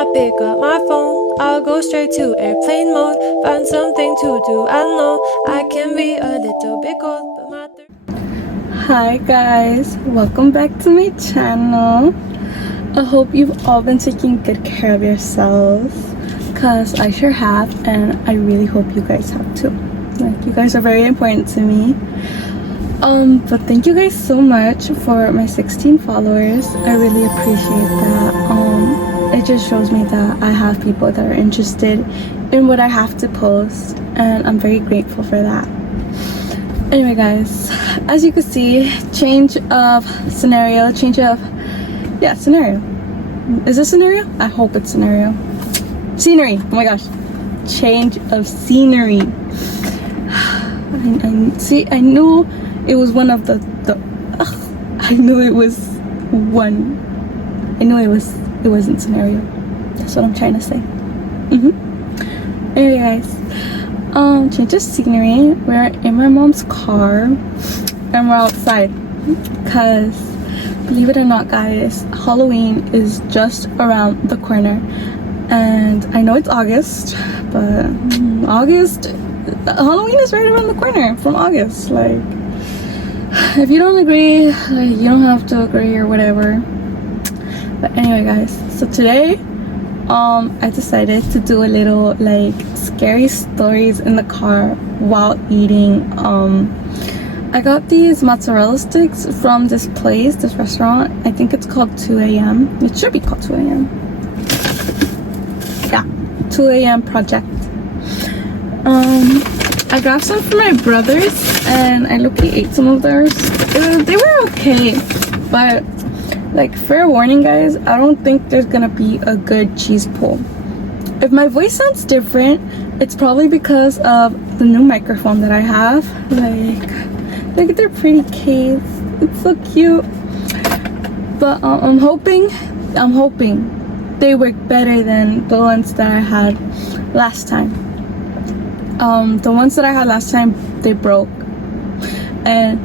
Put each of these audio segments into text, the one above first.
not pick up my phone, I'll go straight to airplane mode. Find something to do, I know I can be a little bit cold, but my Hi guys, welcome back to my channel. I hope you've all been taking good care of yourselves, cause I sure have, and I really hope you guys have too. Like, you guys are very important to me. But thank you guys so much for my 16 followers. I really appreciate that. It just shows me that I have people that are interested in what I have to post, and I'm very grateful for that. Anyway guys, as you can see, change of scenario. Scenario. Is this scenario? I hope it's scenario. Scenery. Oh my gosh. Change of scenery. I knew it was one of I knew it was one. I knew it wasn't scenario. That's what I'm trying to say. Anyway guys, change of scenery. We're in my mom's car and we're outside because, believe it or not guys, Halloween is just around the corner. And I know it's August, but Halloween is right around the corner from August. Like, if you don't agree, like, you don't have to agree or whatever. But anyway guys, so today I decided to do a little like scary stories in the car while eating. I got these mozzarella sticks from this restaurant. I think it's called 2 a.m. It should be called 2 a.m. Yeah, 2 a.m. project. I got some for my brothers and I low-key ate some of theirs. They were okay, but like, fair warning guys, I don't think there's gonna be a good cheese pull. If my voice sounds different, it's probably because of the new microphone that I have. Like, look at their pretty case. It's so cute. But I'm hoping they work better than the ones that I had last time. The ones that I had last time, they broke. And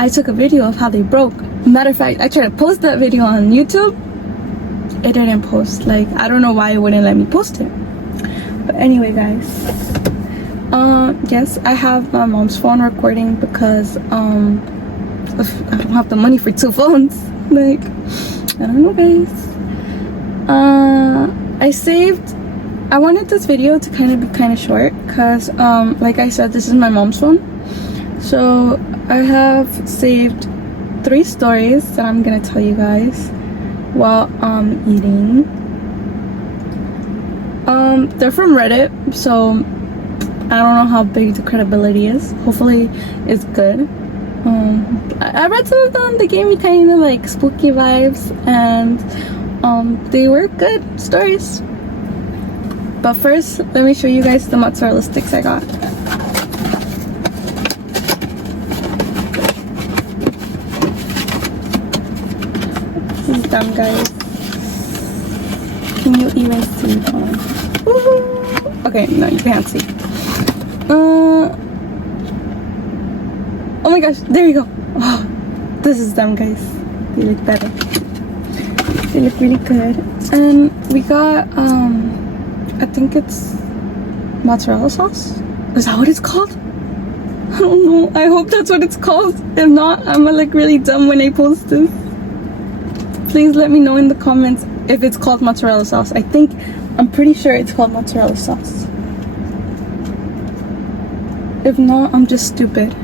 I took a video of how they broke. Matter of fact, I tried to post that video on YouTube. It didn't post. Like, I don't know why it wouldn't let me post it. But anyway guys, yes, I have my mom's phone recording because I don't have the money for 2 phones. Like, I don't know guys. I wanted this video to be short because like I said, this is my mom's phone. So I have saved 3 stories that I'm gonna tell you guys while eating. They're from Reddit, so I don't know how big the credibility is. Hopefully it's good. I read some of them. They gave me kind of like spooky vibes, and they were good stories. But first, let me show you guys the mozzarella sticks I got. This is them guys. Can you even see them? Okay, no, you can't see. Oh my gosh, there you go. Oh, this is them guys. They look better. They look really good. And we got I think it's mozzarella sauce. Is that what it's called? I don't know. I hope that's what it's called. If not, I'm gonna look really dumb when I post this. Please let me know in the comments if it's called mozzarella sauce. I'm pretty sure it's called mozzarella sauce. If not, I'm just stupid.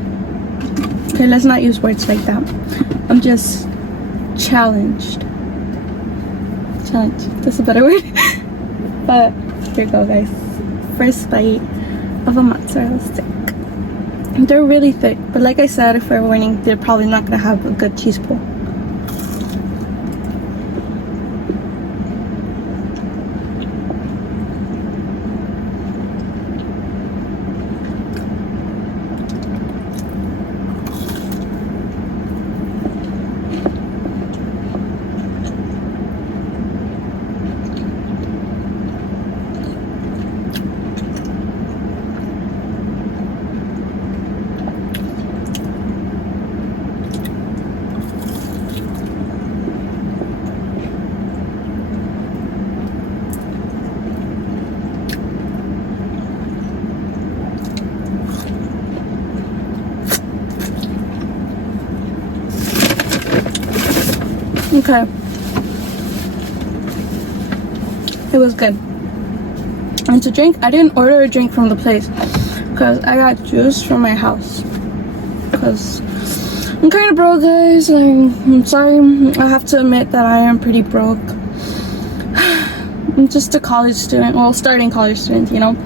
Okay, let's not use words like that. I'm just challenged. That's a better word. But here you go guys. First bite of a mozzarella stick. They're really thick, but like I said, fair warning, they're probably not gonna have a good cheese pull. Okay. It was good. And to drink, I didn't order a drink from the place because I got juice from my house. Because I'm kind of broke, guys. I'm sorry. I have to admit that I am pretty broke. I'm just a college student. Well, starting college student, you know.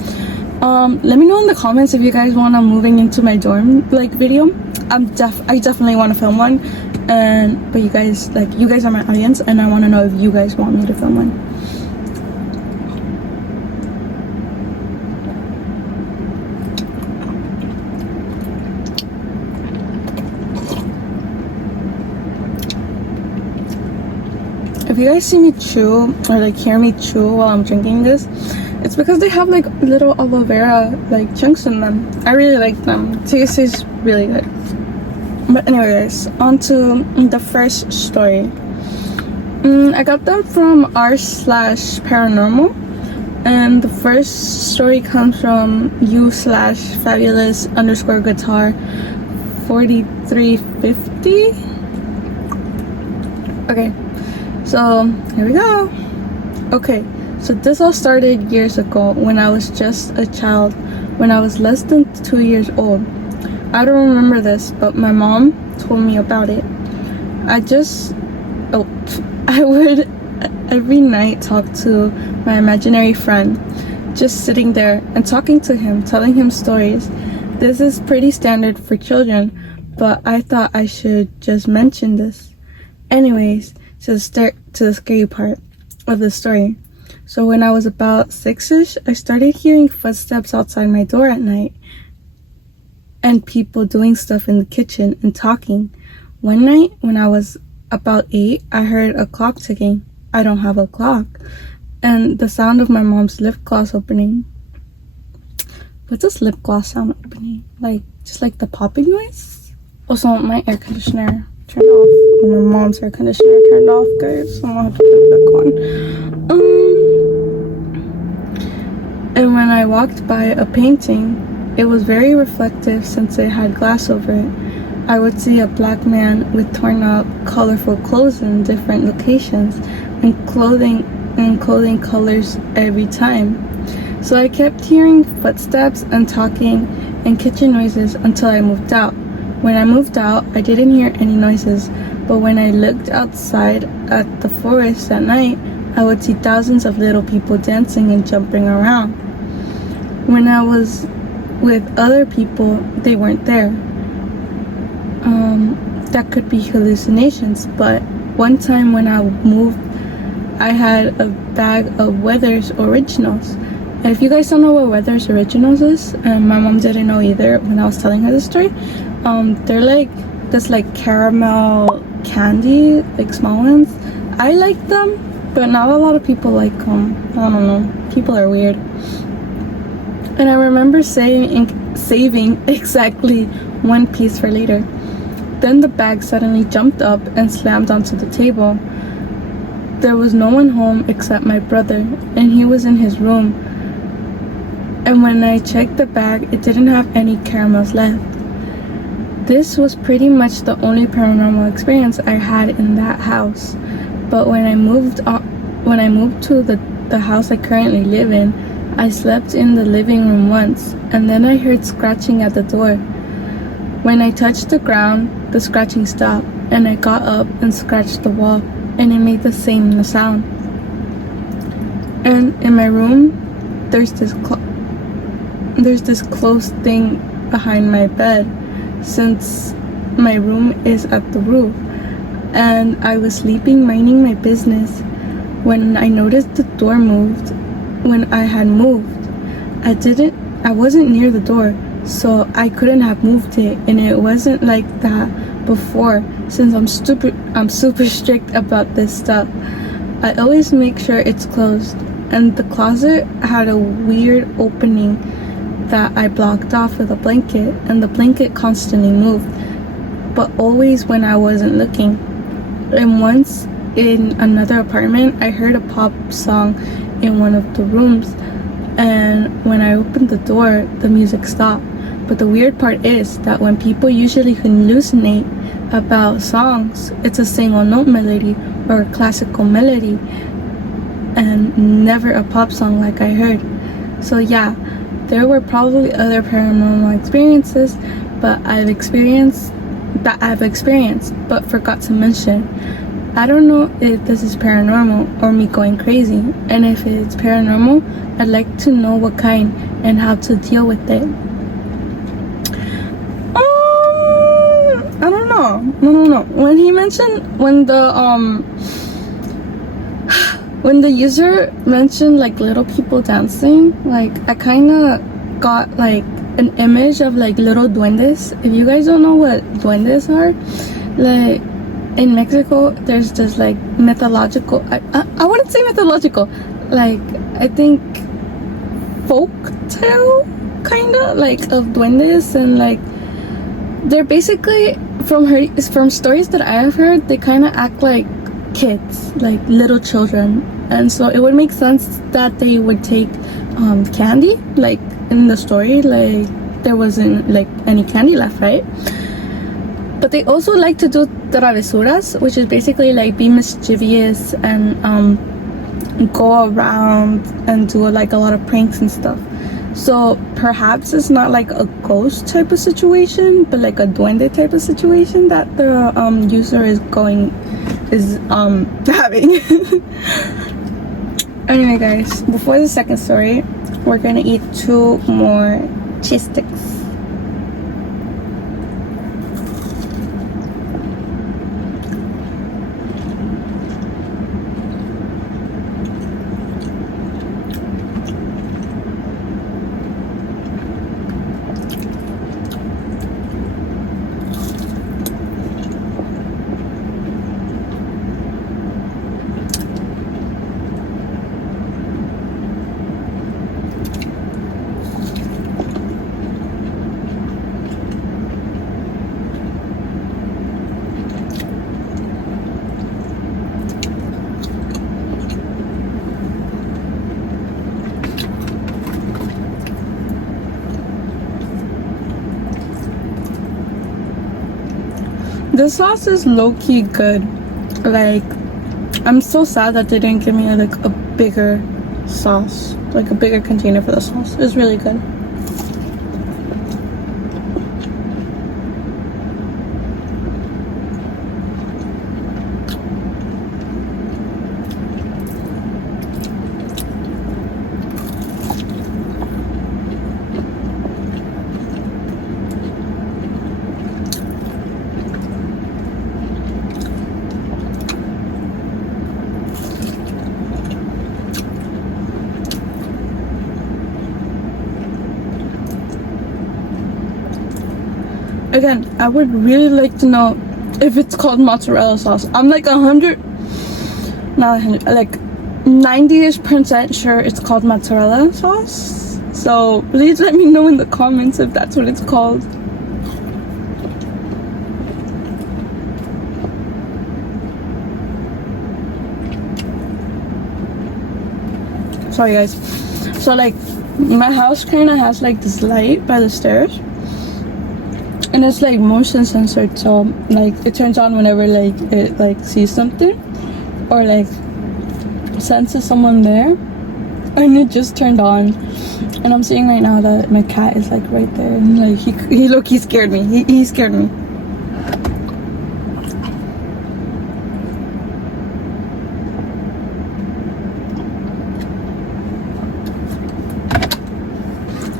Let me know in the comments if you guys want a moving into my dorm video. I definitely want to film one. But you guys are my audience, and I want to know if you guys want me to film one. If you guys see me chew or hear me chew while I'm drinking this, it's because they have little aloe vera chunks in them. I really like them. It tastes really good. But anyways, on to the first story. I got them from r/paranormal, and the first story comes from u/fabulous_guitar 4350. Okay. So here we go. Okay, so this all started years ago when I was just a child, when I was less than 2 years old. I don't remember this, but my mom told me about it. I would every night talk to my imaginary friend, just sitting there and talking to him, telling him stories. This is pretty standard for children, but I thought I should just mention this. Anyways, to the scary part of the story. So when I was about 6-ish, I started hearing footsteps outside my door at night and people doing stuff in the kitchen and talking. One night when I was about 8, I heard a clock ticking. I don't have a clock. And the sound of my mom's lip gloss opening. What's this lip gloss sound opening? Just the popping noise? Also, my air conditioner turned off. My mom's air conditioner turned off, guys. So I'm gonna have to put it back on. And when I walked by a painting, it was very reflective since it had glass over it. I would see a black man with torn up, colorful clothes in different locations and clothing colors every time. So I kept hearing footsteps and talking and kitchen noises until I moved out. When I moved out, I didn't hear any noises, but when I looked outside at the forest at night, I would see thousands of little people dancing and jumping around. When I was with other people, they weren't there. That could be hallucinations, but one time when I moved, I had a bag of Weathers Originals. And if you guys don't know what Weathers Originals is, and my mom didn't know either when I was telling her the story, they're this caramel candy, small ones. I like them, but not a lot of people like them. I don't know. People are weird. And I remember saving exactly one piece for later. Then the bag suddenly jumped up and slammed onto the table. There was no one home except my brother, and he was in his room. And when I checked the bag, it didn't have any caramels left. This was pretty much the only paranormal experience I had in that house. But when I moved to the house I currently live in, I slept in the living room once, and then I heard scratching at the door. When I touched the ground, the scratching stopped, and I got up and scratched the wall, and it made the same sound. And in my room, there's this closed thing behind my bed, since my room is at the roof, and I was sleeping minding my business when I noticed the door moved. When I had moved, I wasn't near the door, so I couldn't have moved it, and it wasn't like that before, since I'm super strict about this stuff. I always make sure it's closed, and the closet had a weird opening that I blocked off with a blanket, and the blanket constantly moved, but always when I wasn't looking. And once in another apartment, I heard a pop song in one of the rooms, and when I opened the door, the music stopped. But the weird part is that when people usually hallucinate about songs, it's a single note melody or classical melody and never a pop song like I heard. So yeah, there were probably other paranormal experiences, but I've experienced but forgot to mention. I don't know if this is paranormal or me going crazy, and if it's paranormal, I'd like to know what kind and how to deal with it. I don't know. When the user mentioned like little people dancing, like I kind of got like an image of like little duendes. If you guys don't know what duendes are, like in Mexico, there's this like mythological, I wouldn't say mythological, like I think folk tale kind of like of duendes, and like they're basically from stories that I have heard, they kind of act like kids, like little children, and so it would make sense that they would take candy, like in the story, like there wasn't like any candy left, right? But they also like to do travesuras, which is basically like be mischievous and go around and do like a lot of pranks and stuff. So perhaps it's not like a ghost type of situation, but like a duende type of situation that the user is having. Anyway guys, before the second story, we're gonna eat 2 more cheese sticks. The sauce is low-key good. Like, I'm so sad that they didn't give me like a bigger sauce, like a bigger container for the sauce. It's really good. Again, I would really like to know if it's called mozzarella sauce. I'm like 90-ish% sure it's called mozzarella sauce. So please let me know in the comments if that's what it's called. Sorry guys. So like my house kind of has like this light by the stairs. And it's like motion censored, so like it turns on whenever like it like sees something or like senses someone there, and it just turned on. And I'm seeing right now that my cat is like right there, and like he scared me. He scared me.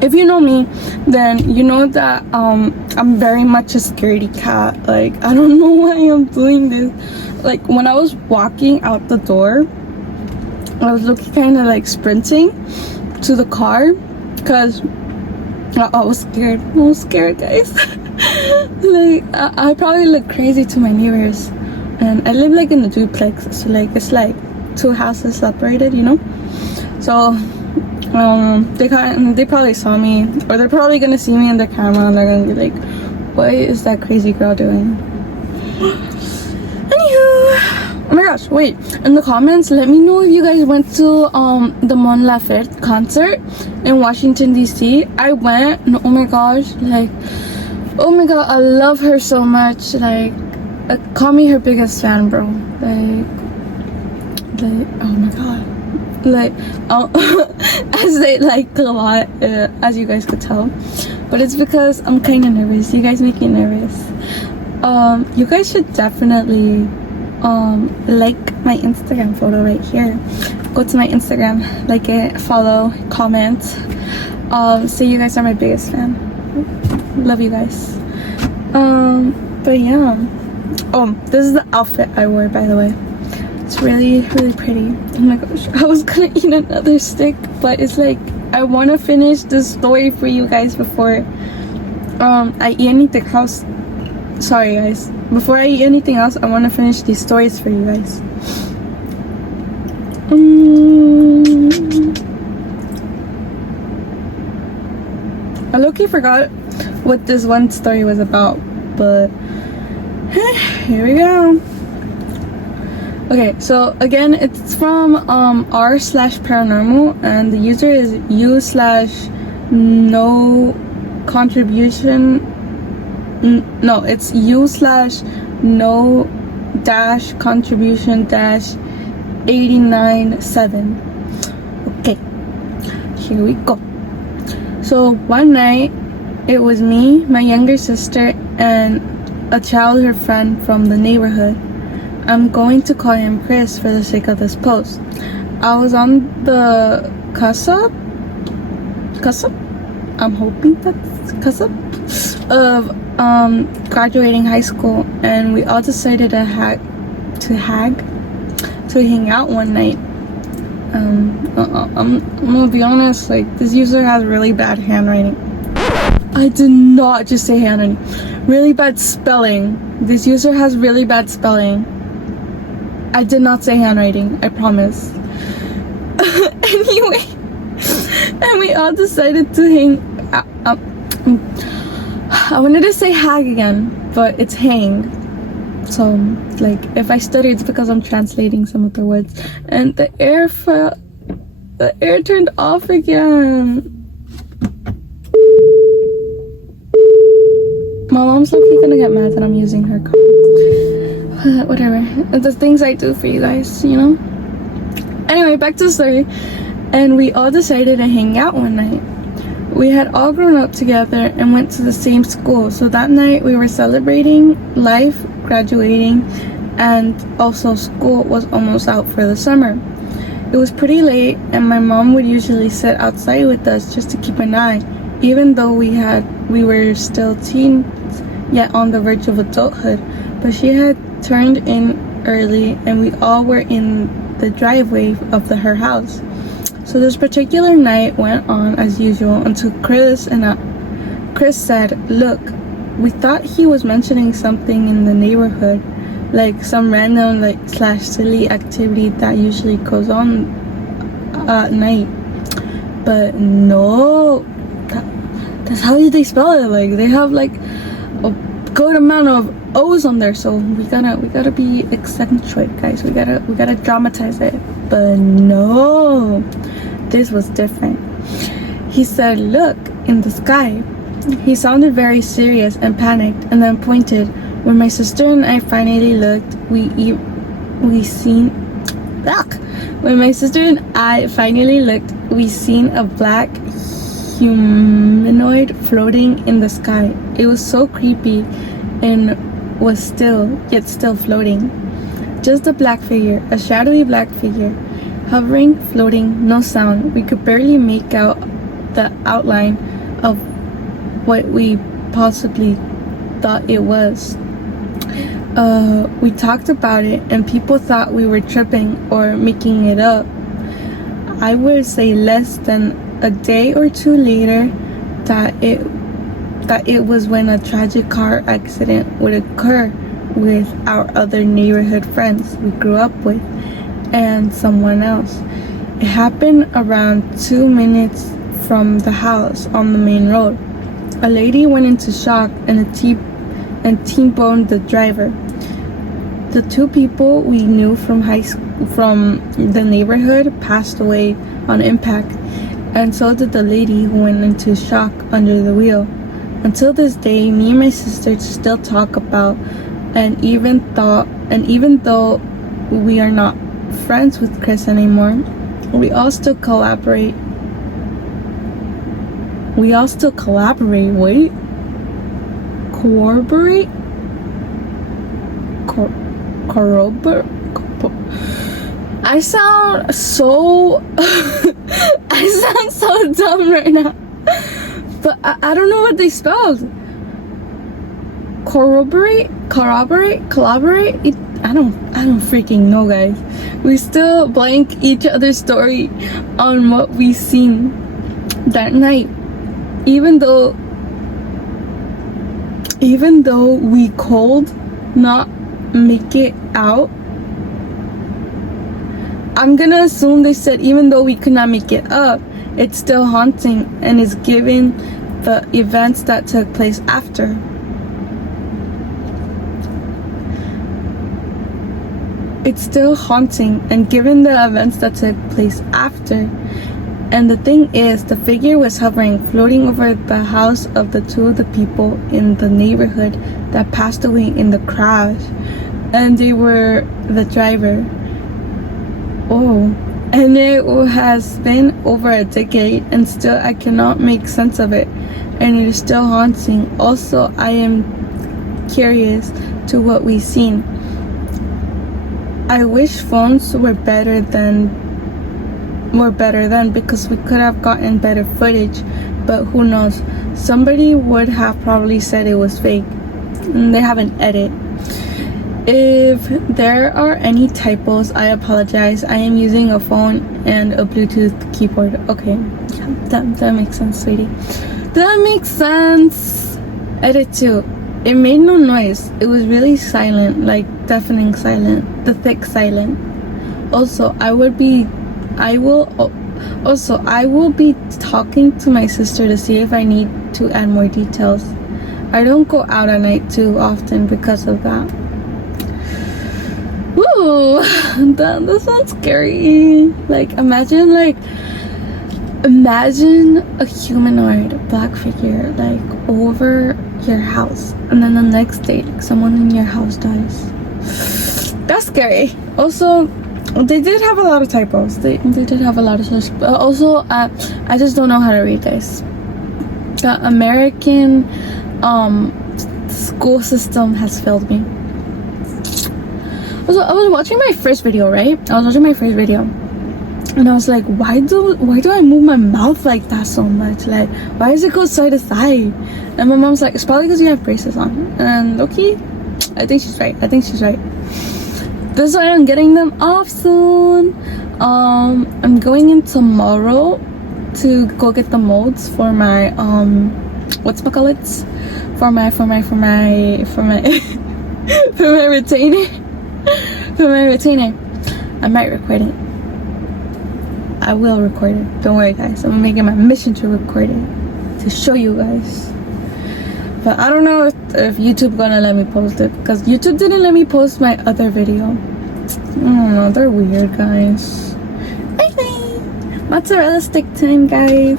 If you know me, then you know that I'm very much a scaredy cat. Like, I don't know why I'm doing this. Like, when I was walking out the door, I was looking kind of like sprinting to the car because I was scared. I was scared, guys. Like, I probably look crazy to my neighbors, and I live like in a duplex, so like it's like 2 houses separated, you know. So they probably saw me, or they're probably gonna see me in the camera, and they're gonna be like, what is that crazy girl doing? Anywho, oh my gosh, wait, in the comments let me know if you guys went to the Mon Laferte concert in Washington DC. I went, and oh my gosh, like, oh my god, I love her so much. Like, call me her biggest fan, bro. Like, like, oh my god, like, oh, I say like a lot, as you guys could tell, but it's because I'm kind of nervous. You guys make me nervous. You guys should definitely like my Instagram photo right here. Go to my Instagram, like it, follow, comment, say you guys are my biggest fan. Love you guys. But yeah, this is the outfit I wore, by the way. It's really pretty. Oh my gosh, I was gonna eat another stick, but it's like I want to finish this story for you guys before I eat anything else. Sorry guys, before I eat anything else, I want to finish these stories for you guys. I low-key forgot what this one story was about, but here we go. Okay, so again, it's from r/paranormal, and the user is u/no contribution. No, it's u/no dash contribution dash 897. Okay, here we go. So one night, it was me, my younger sister, and a childhood friend from the neighborhood. I'm going to call him Chris for the sake of this post. I was on the cusp, I'm hoping that's cusp, of graduating high school, and we all decided to hang out one night. I'm gonna be honest, like, this user has really bad handwriting. I did not just say handwriting, really bad spelling. This user has really bad spelling. I did not say handwriting, I promise. Anyway, and we all decided to hang out. I wanted to say hag again, but it's hang. So, like, if I stutter, it's because I'm translating some of the words. And the air turned off again. My mom's low-key gonna get mad that I'm using her car. Whatever. It's the things I do for you guys, you know? Anyway, back to the story. And we all decided to hang out one night. We had all grown up together and went to the same school. So that night we were celebrating life, graduating, and also school was almost out for the summer. It was pretty late, and my mom would usually sit outside with us just to keep an eye, even though we were still teens, yet on the verge of adulthood. But she had turned in early, and we all were in the driveway of her house. So this particular night went on as usual until Chris said, "Look, we thought he was mentioning something in the neighborhood, like some random / silly activity that usually goes on at night." But no, that's how they spell it. Like, they have like a good amount of O's on there, so we gotta be eccentric, guys. We gotta dramatize it. But no, this was different. He said, "Look in the sky." He sounded very serious and panicked, and then pointed. When my sister and I finally looked, When my sister and I finally looked, we seen a black humanoid floating in the sky. It was so creepy and was still floating. Just a black figure, a shadowy black figure, hovering, floating, no sound. We could barely make out the outline of what we possibly thought it was. We talked about it, and people thought we were tripping or making it up. I would say less than a day or two later that it was when a tragic car accident would occur with our other neighborhood friends we grew up with and someone else. It happened around 2 minutes from the house on the main road. A lady went into shock and T-boned the driver. The two people we knew from the neighborhood passed away on impact, and so did the lady who went into shock under the wheel. Until this day, me and my sister still talk about, and even though we are not friends with Chris anymore. We all still collaborate. Wait. Corroborate? Corroborate? I sound so I sound so dumb right now. But I don't know what they spelled. Collaborate. I don't freaking know, guys. We still blank each other's story on what we seen that night, even though we could not make it out. I'm gonna assume they said even though we could not make it up, it's still haunting and is given the events that took place after. It's still haunting and given the events that took place after. And the thing is, the figure was hovering, floating over the house of the two of the people in the neighborhood that passed away in the crash. And they were the driver. Oh, and it has been over a decade and still I cannot make sense of it. And it is still haunting. Also, I am curious to what we've seen. I wish phones were better then because we could have gotten better footage, but who knows, somebody would have probably said it was fake and they have an edit. If there are any typos, I apologize. I am using a phone and a Bluetooth keyboard. Okay, that makes sense, sweetie. That makes sense. Edit 2. It made no noise. It was really silent, like deafening silent, the thick silent. Also, I will be talking to my sister to see if I need to add more details. I don't go out at night too often because of that. Woo! That sounds scary. Like imagine a humanoid black figure like over your house, and then the next day like someone in your house dies. That's scary. Also, they did have a lot of typos. They did have a lot of stuff. Also, I just don't know how to read, guys. The American school system has failed me. Also, I was watching my first video, right? And I was like, why do I move my mouth like that so much? Like, why does it go side to side? And my mom's like, it's probably because you have braces on. And okay, I think she's right. That's why I'm getting them off soon. I'm going in tomorrow to go get the molds for my whatchamacallits? For my retainer. For my retainer. I might record it. I will record it. Don't worry, guys. I'm making my mission to record it to show you guys. But I don't know if YouTube gonna let me post it because YouTube didn't let me post my other video. I don't know. They're weird, guys. Bye. Mozzarella stick time, guys.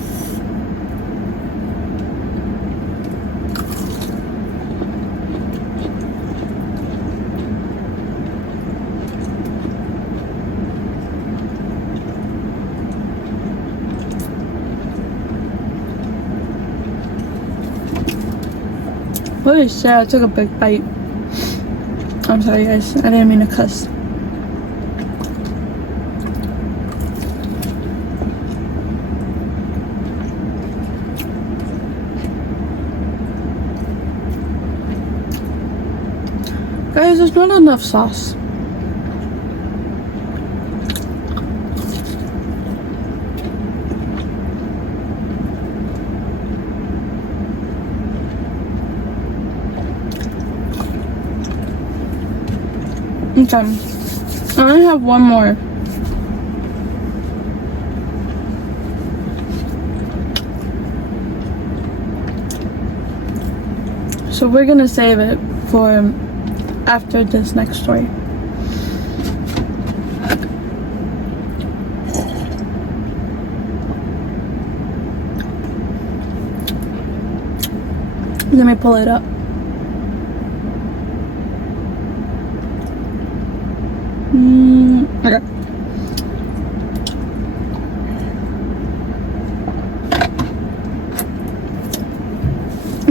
Holy shit, I took a big bite. I'm sorry, guys. I didn't mean to cuss. Guys, there's not enough sauce. Okay, I only have one more. So we're gonna save it for after this next story. Let me pull it up. Okay.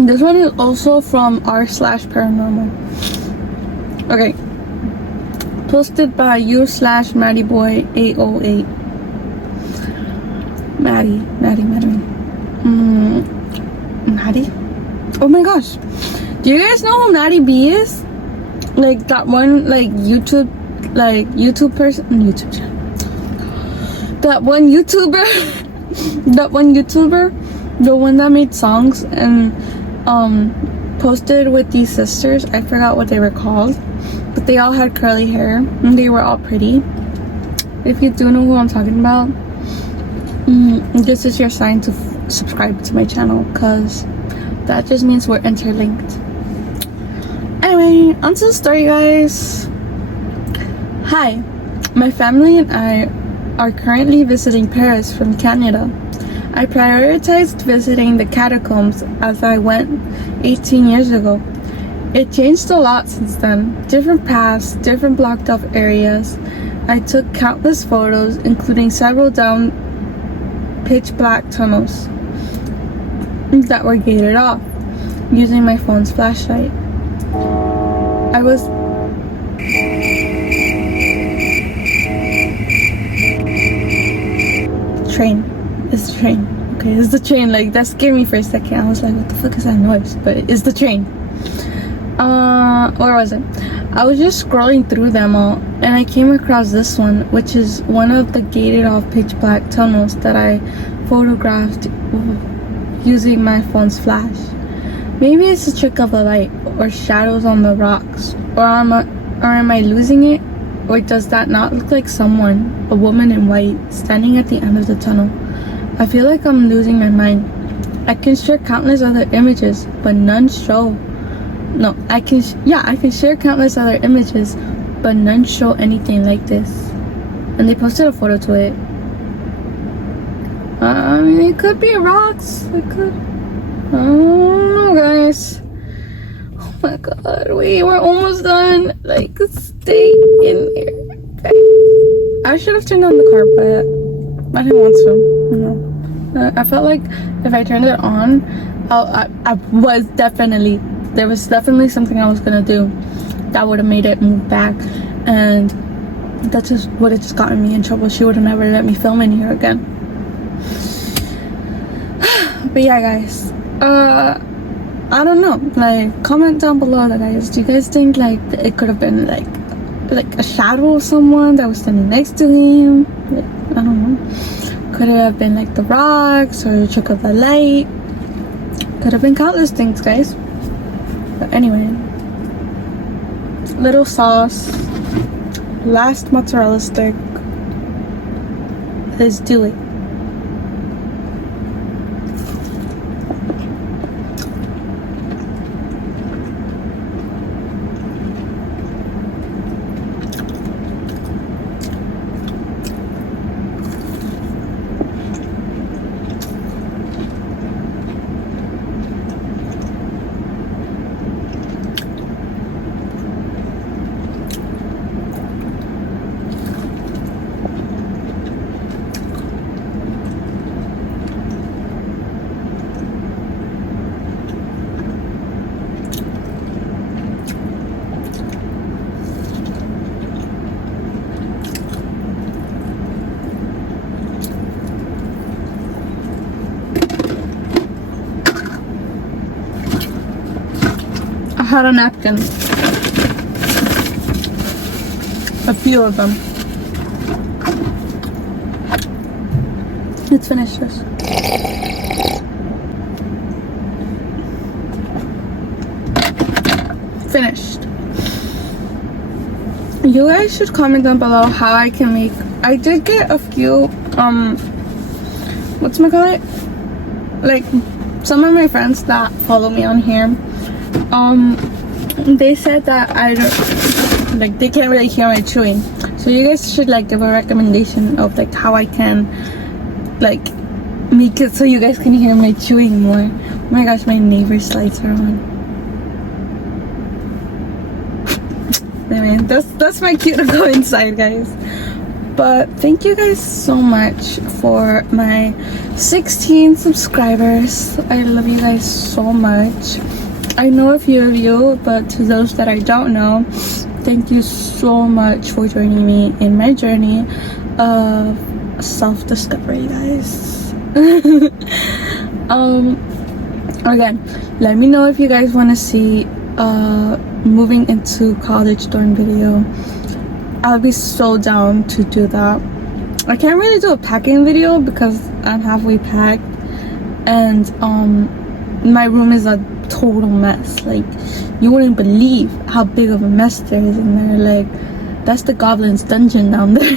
This one is also from r/paranormal. Okay. Posted by you/MaddieBoy808. Maddie. Maddie? Oh my gosh. Do you guys know who Maddie B is? Like that one YouTube person, YouTube channel. That one YouTuber, the one that made songs and posted with these sisters. I forgot what they were called, but they all had curly hair and they were all pretty. If you do know who I'm talking about, this is your sign to subscribe to my channel, because that just means we're interlinked. Anyway, onto the story, guys. Hi, my family and I are currently visiting Paris from Canada. I prioritized visiting the catacombs as I went 18 years ago. It changed a lot since then. Different paths, different blocked off areas. I took countless photos, including several down pitch black tunnels that were gated off, using my phone's flashlight. I was train. It's the train. Okay, it's the train. Like, that scared me for a second. I was like, what the fuck is that noise? But it's the train. Where was it? I was just scrolling through them all, and I came across this one, which is one of the gated off pitch black tunnels that I photographed using my phone's flash. Maybe it's a trick of the light, or shadows on the rocks, or am I losing it? Or does that not look like someone, a woman in white, standing at the end of the tunnel? I feel like I'm losing my mind. I can share countless other images, but none show. No, I can share countless other images, but none show anything like this. And they posted a photo to it. It could be rocks. It could. I don't know, guys. Oh my god, we're almost done. Like, stay in there. Okay. I should have turned on the car, but I didn't want to. No. I felt like if I turned it on, there was definitely something I was gonna do that would have made it move back, and that just would have just gotten me in trouble. She would have never let me film in here again. But yeah, guys, I don't know, like, comment down below, guys. Do you guys think like it could have been like a shadow of someone that was standing next to him? Like, I don't know. Could it have been like the rocks or a trick of the light? Could have been countless things, guys. But anyway, little sauce, last mozzarella stick. Let's do it. I had a napkin. A few of them. Let's finish this. Finished. You guys should comment down below how I can make. I did get a few whatchamacallit? Like, some of my friends that follow me on here, they said that I don't, like, they can't really hear my chewing. So you guys should like give a recommendation of like how I can like make it so you guys can hear my chewing more. Oh my gosh, my neighbor's lights are on. Anyway, that's my cue to go inside, guys. But thank you guys so much for my 16 subscribers. I love you guys so much. I know a few of you, but to those that I don't know, thank you so much for joining me in my journey of self-discovery, guys. Again, let me know if you guys want to see moving into college dorm video. I'll be so down to do that. I can't really do a packing video because I'm halfway packed, and my room is a total mess. Like, you wouldn't believe how big of a mess there is in there. Like, that's the goblin's dungeon down there.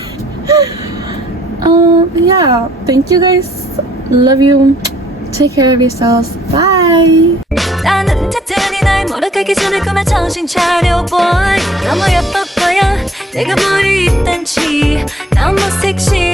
Yeah, thank you guys. Love you. Take care of yourselves. Bye. 나는 튼튼히 날 몰아가기 전에 그만 정신 차려 boy 너무 예뻐 보여 내가 머리 있단지 너무 섹시해